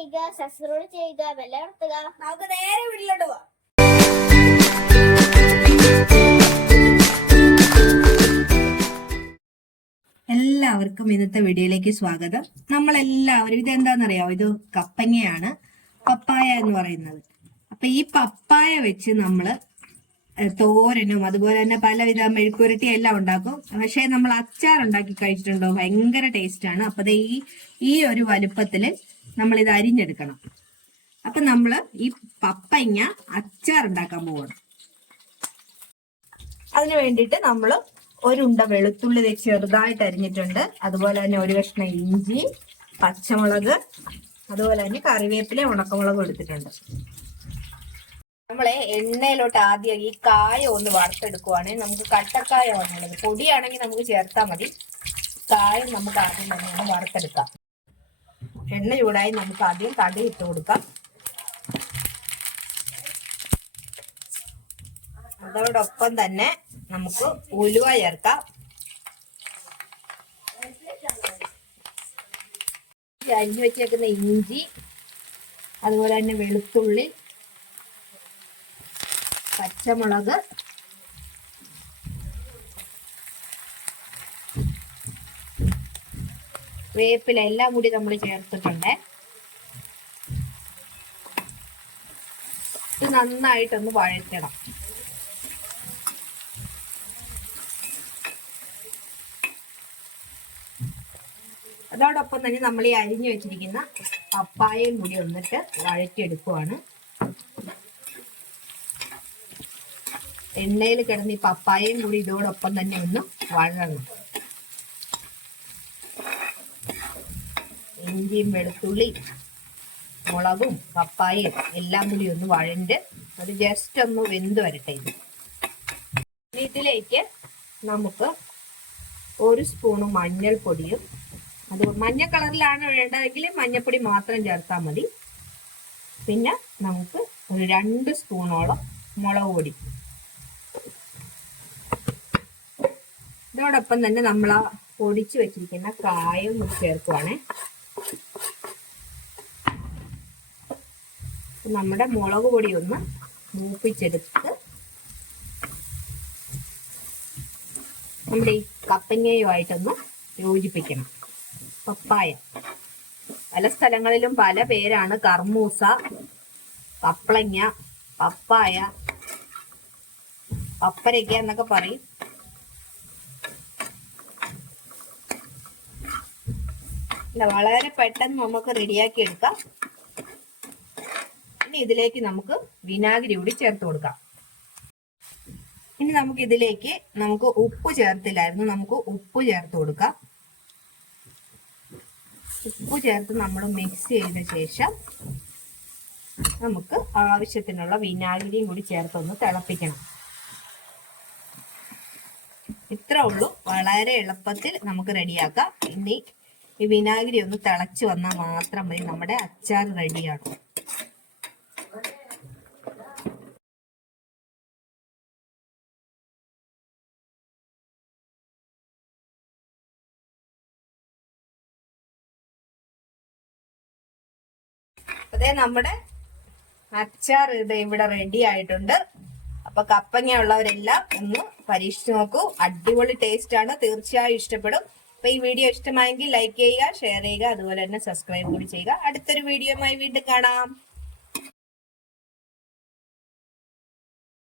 ചെയ്യുക, സബ്സ്ക്രൈബ് ചെയ്യുക, ബെല്ലമർത്തുക. നമുക്ക് നേരെ വീട്ടിലോട്ട് പോവാം. എല്ലാവർക്കും ഇന്നത്തെ വീഡിയോയിലേക്ക് സ്വാഗതം. നമ്മളെല്ലാവരും ഇതെന്താണെന്നറിയാമോ? ഇത് കപ്പങ്ങയാണ്, പപ്പായ എന്ന് പറയുന്നത്. അപ്പൊ ഈ പപ്പായ വെച്ച് നമ്മള് തോരനും അതുപോലെ തന്നെ പലവിധ മെഴുക്കുരട്ടി എല്ലാം ഉണ്ടാക്കും. പക്ഷെ നമ്മൾ അച്ചാർ ഉണ്ടാക്കി കഴിച്ചിട്ടുണ്ടോ? ഭയങ്കര ടേസ്റ്റ് ആണ്. അപ്പൊ ഈ ഒരു വലുപ്പത്തില് നമ്മൾ ഇത് അരിഞ്ഞെടുക്കണം. അപ്പൊ നമ്മള് ഈ പപ്പങ്ങ അച്ചാർ ഉണ്ടാക്കാൻ പോകണം. അതിനു വേണ്ടിയിട്ട് നമ്മള് ഒരുണ്ട വെളുത്തുള്ളി ചെറുതായിട്ട് അരിഞ്ഞിട്ടുണ്ട്. അതുപോലെ തന്നെ ഒരു കഷ്ണം ഇഞ്ചി, പച്ചമുളക്, അതുപോലെ തന്നെ കറിവേപ്പില, ഉണക്കമുളകും എടുത്തിട്ടുണ്ട്. നമ്മളെ എണ്ണയിലോട്ട് ആദ്യം ഈ കായ ഒന്ന് വറുത്തെടുക്കുവാണെങ്കിൽ നമുക്ക് കട്ടക്കായ വന്നുള്ളത്. പൊടിയാണെങ്കിൽ നമുക്ക് ചേർത്താൽ മതി. കായം നമുക്ക് ആദ്യം തന്നെ ഒന്ന് വറുത്തെടുക്കാം. എണ്ണ ചൂടായി നമുക്ക് ആദ്യം കടുക് ഇട്ട് കൊടുക്കാം. അതോടൊപ്പം തന്നെ നമുക്ക് ഉലുവ ചേർക്കാം. അരിഞ്ഞു വെച്ചേക്കുന്ന ഇഞ്ചി, അതുപോലെ തന്നെ വെളുത്തുള്ളി, പച്ചമുളക്, വേപ്പില എല്ലാം കൂടി നമ്മൾ ചേർത്തിട്ടുണ്ട്. ഇത് നന്നായിട്ടൊന്ന് വഴറ്റണം. അതോടൊപ്പം തന്നെ നമ്മൾ ഈ അരിഞ്ഞു വെച്ചിരിക്കുന്ന പപ്പായയും കൂടി ഒന്നിട്ട് വഴറ്റിയെടുക്കുവാണ്. എണ്ണയിൽ കിടന്ന് ഈ പപ്പായയും കൂടി ഇതോടൊപ്പം തന്നെ ഒന്ന് വഴണം. ഇഞ്ചിയും വെളുത്തുള്ളി മുളകും പപ്പായയും എല്ലാം കൂടി ഒന്ന് വഴണ്ട് അത് ജസ്റ്റ് ഒന്ന് വെന്ത് വരട്ടെ. ഇതിലേക്ക് നമുക്ക് ഒരു സ്പൂണ് മഞ്ഞൾപ്പൊടിയും, അത് മഞ്ഞ കളറിലാണ് വേണ്ടതെങ്കിൽ മഞ്ഞൾപ്പൊടി മാത്രം ചേർത്താൽ മതി. പിന്നെ നമുക്ക് ഒരു 2 സ്പൂണോളം മുളക് പൊടി. ഇതോടൊപ്പം തന്നെ നമ്മൾ ആ പൊടിച്ചു വെച്ചിരിക്കുന്ന കായം ചേർക്കുവാണേ. നമ്മുടെ മുളക് പൊടി ഒന്ന് മൂപ്പിച്ചെടുത്ത് നമ്മുടെ ഈ കപ്പങ്ങയുമായിട്ടൊന്ന് യോജിപ്പിക്കണം. പപ്പായ പല സ്ഥലങ്ങളിലും പല പേരാണ്. കർമൂസ, കപ്പളങ്ങ, പപ്പായ, പപ്പരക്ക എന്നൊക്കെ പറയും. വളരെ പെട്ടെന്ന് നമുക്ക് റെഡിയാക്കി എടുക്കാം. ഇനി ഇതിലേക്ക് നമുക്ക് വിനാഗിരി കൂടി ചേർത്ത് കൊടുക്കാം. ഇനി നമുക്ക് ഇതിലേക്ക് ഉപ്പ് ചേർത്തില്ലായിരുന്നു, നമുക്ക് ഉപ്പ് ചേർത്ത് കൊടുക്കാം. ഉപ്പ് ചേർത്ത് നമ്മൾ മിക്സ് ചെയ്ത ശേഷം നമുക്ക് ആവശ്യത്തിനുള്ള വിനാഗിരിയും കൂടി ചേർത്തൊന്ന് തിളപ്പിക്കണം. ഇത്ര ഉള്ളൂ, വളരെ എളുപ്പത്തിൽ നമുക്ക് റെഡിയാക്കാം. ഇനി ഈ വിനാഗിരി ഒന്ന് തിളച്ച് വന്നാൽ മാത്രം മതി, നമ്മുടെ അച്ചാർ റെഡിയാണ്. അതേ നമ്മുടെ അച്ചാർ ഇവിടെ റെഡി ആയിട്ടുണ്ട്. അപ്പൊ കപ്പങ്ങ ഉള്ളവരെല്ലാം ഒന്ന് പരീക്ഷിച്ച് നോക്കൂ. അടിപൊളി ടേസ്റ്റ് ആണ്, തീർച്ചയായും ഇഷ്ടപ്പെടും. അപ്പൊ ഈ വീഡിയോ ഇഷ്ടമായെങ്കിൽ ലൈക്ക് ചെയ്യുക, ഷെയർ ചെയ്യുക, അതുപോലെ തന്നെ സബ്സ്ക്രൈബ് കൂടി ചെയ്യുക. അടുത്തൊരു വീഡിയോയുമായി വീണ്ടും കാണാം.